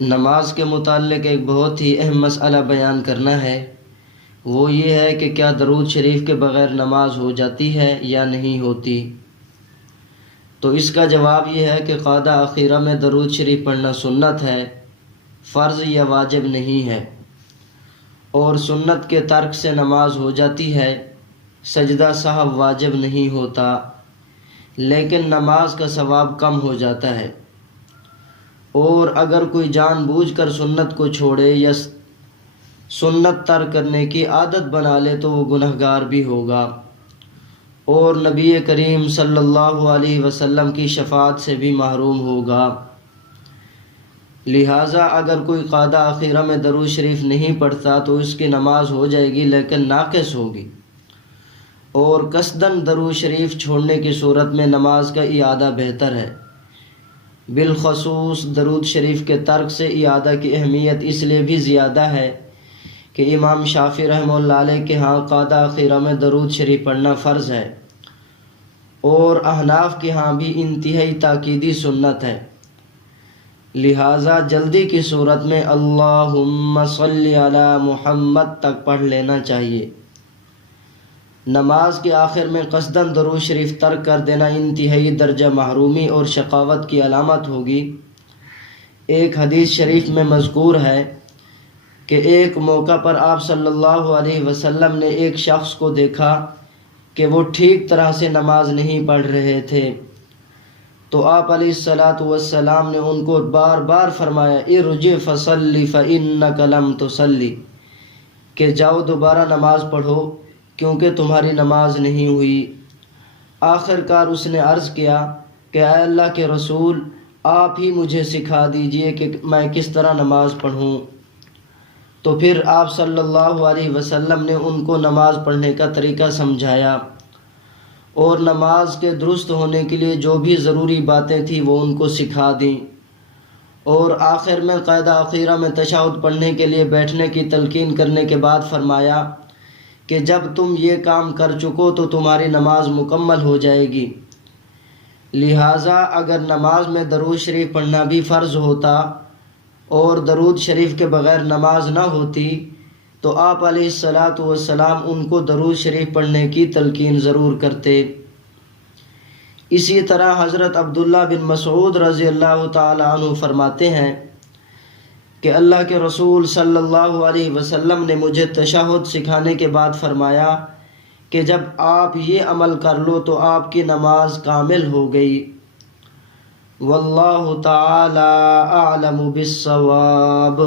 نماز کے متعلق ایک بہت ہی اہم مسئلہ بیان کرنا ہے، وہ یہ ہے کہ کیا درود شریف کے بغیر نماز ہو جاتی ہے یا نہیں ہوتی؟ تو اس کا جواب یہ ہے کہ قاعدہ اخیرہ میں درود شریف پڑھنا سنت ہے، فرض یا واجب نہیں ہے، اور سنت کے ترک سے نماز ہو جاتی ہے، سجدہ سہو واجب نہیں ہوتا، لیکن نماز کا ثواب کم ہو جاتا ہے۔ اور اگر کوئی جان بوجھ کر سنت کو چھوڑے یا سنت ترک کرنے کی عادت بنا لے تو وہ گنہگار بھی ہوگا، اور نبی کریم صلی اللہ علیہ وسلم کی شفاعت سے بھی محروم ہوگا۔ لہٰذا اگر کوئی قاعدہ اخیرہ میں درود شریف نہیں پڑھتا تو اس کی نماز ہو جائے گی لیکن ناقص ہوگی، اور قصداً درود شریف چھوڑنے کی صورت میں نماز کا اعادہ بہتر ہے۔ بالخصوص درود شریف کے ترک سے اعادہ کی اہمیت اس لیے بھی زیادہ ہے کہ امام شافعی رحمہ اللہ علیہ کے ہاں قاعدہ اخیرہ میں درود شریف پڑھنا فرض ہے، اور احناف کے ہاں بھی انتہائی تاکیدی سنت ہے، لہٰذا جلدی کی صورت میں اللہم صلی علی محمد تک پڑھ لینا چاہیے۔ نماز کے آخر میں قصداً درود شریف ترک کر دینا انتہائی درجہ محرومی اور شقاوت کی علامت ہوگی۔ ایک حدیث شریف میں مذکور ہے کہ ایک موقع پر آپ صلی اللہ علیہ وسلم نے ایک شخص کو دیکھا کہ وہ ٹھیک طرح سے نماز نہیں پڑھ رہے تھے، تو آپ علیہ الصلاۃ والسلام نے ان کو بار بار فرمایا ارجع فصلی فإنک لم تصلی، کہ جاؤ دوبارہ نماز پڑھو کیونکہ تمہاری نماز نہیں ہوئی۔ آخر کار اس نے عرض کیا کہ اے اللہ کے رسول، آپ ہی مجھے سکھا دیجئے کہ میں کس طرح نماز پڑھوں۔ تو پھر آپ صلی اللہ علیہ وسلم نے ان کو نماز پڑھنے کا طریقہ سمجھایا، اور نماز کے درست ہونے کے لیے جو بھی ضروری باتیں تھیں وہ ان کو سکھا دیں، اور آخر میں قاعدہ اخیرہ میں تشہد پڑھنے کے لیے بیٹھنے کی تلقین کرنے کے بعد فرمایا کہ جب تم یہ کام کر چکو تو تمہاری نماز مکمل ہو جائے گی۔ لہٰذا اگر نماز میں درود شریف پڑھنا بھی فرض ہوتا اور درود شریف کے بغیر نماز نہ ہوتی تو آپ علیہ الصلاۃ والسلام ان کو درود شریف پڑھنے کی تلقین ضرور کرتے۔ اسی طرح حضرت عبداللہ بن مسعود رضی اللہ تعالی عنہ فرماتے ہیں کہ اللہ کے رسول صلی اللہ علیہ وسلم نے مجھے تشہد سکھانے کے بعد فرمایا کہ جب آپ یہ عمل کر لو تو آپ کی نماز کامل ہو گئی۔ واللہ تعالی اعلم بالصواب۔